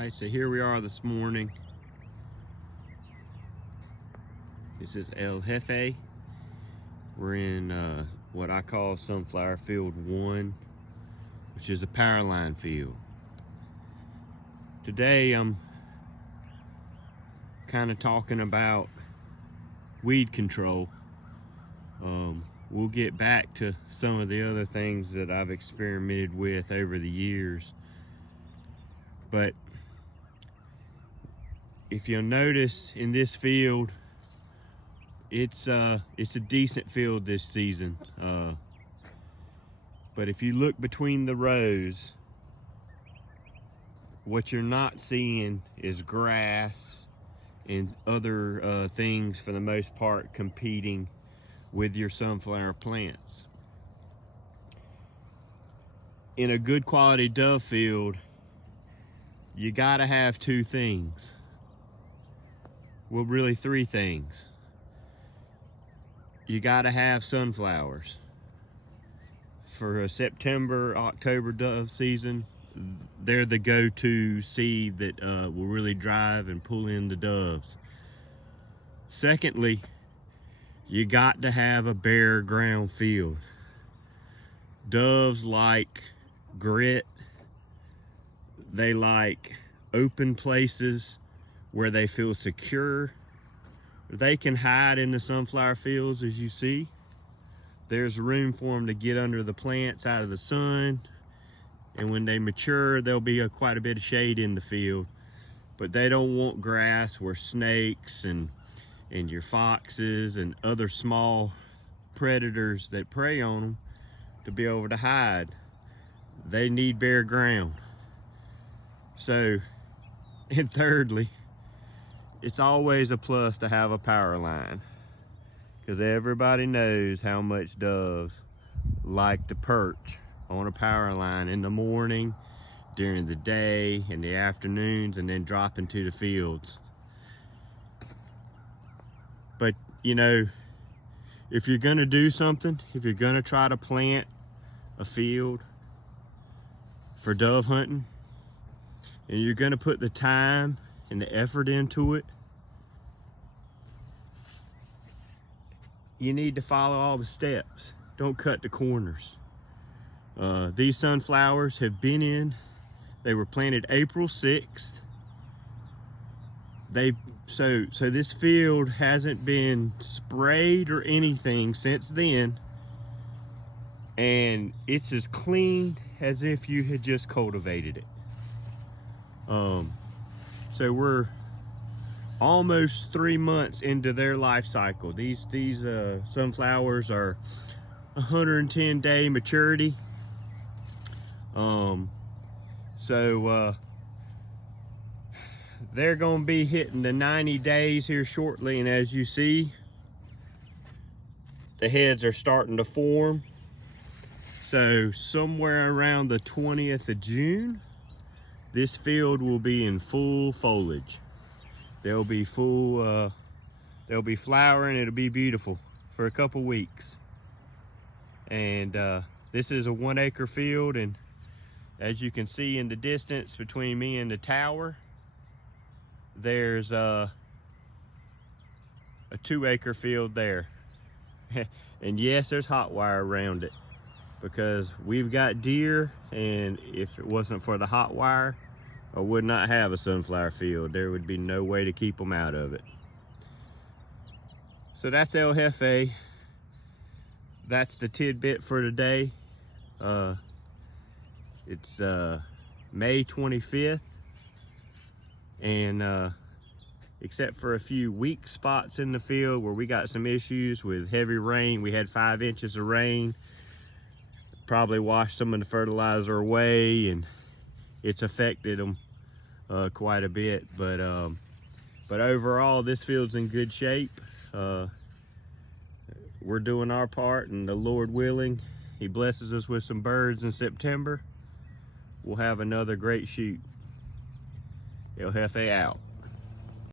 Alright, so here we are this morning. This is El Jefe. We're in what I call Sunflower Field 1, which is a power line field. Today I'm kind of talking about weed control. We'll get back to some of the other things that I've experimented with over the years. But if you'll notice in this field, it's a decent field this season. But if you look between the rows, what you're not seeing is grass and other things, for the most part, competing with your sunflower plants. In a good quality dove field, you gotta have two things. Well, really three things. You gotta have sunflowers. For a September, October dove season, they're the go-to seed that will really drive and pull in the doves. Secondly, you got to have a bare ground field. Doves like grit. They like open places where they feel secure. They can hide in the sunflower fields, as you see. There's room for them to get under the plants out of the sun. And when they mature, there'll be quite a bit of shade in the field. But they don't want grass where snakes and your foxes and other small predators that prey on them to be able to hide. They need bare ground. So, and thirdly, it's always a plus to have a power line, because everybody knows how much doves like to perch on a power line in the morning, during the day, in the afternoons, and then drop into the fields. But you know, if you're gonna do something, if you're gonna try to plant a field for dove hunting, and you're gonna put the time and the effort into it, you need to follow all the steps. Don't cut the corners. These sunflowers have been in, they were planted April 6th. So this field hasn't been sprayed or anything since then, and it's as clean as if you had just cultivated it. So we're almost 3 months into their life cycle. These sunflowers are 110-day maturity. They're gonna be hitting the 90 days here shortly, and as you see, the heads are starting to form. So somewhere around the 20th of June, this field will be in full foliage. They'll be full, they'll be flowering. It'll be beautiful for a couple weeks. And this is a 1 acre field, and as you can see in the distance between me and the tower, there's a 2 acre field there. And yes, there's hot wire around it, because we've got deer, and if it wasn't for the hot wire, I would not have a sunflower field. There would be no way to keep them out of it. So that's El Jefe. That's the tidbit for today. It's May 25th, and except for a few weak spots in the field where we got some issues with heavy rain. We had 5 inches of rain, probably washed some of the fertilizer away, and it's affected them quite a bit. But overall, this field's in good shape. We're doing our part, and the Lord willing, He blesses us with some birds in September, we'll have another great shoot. El Jefe out.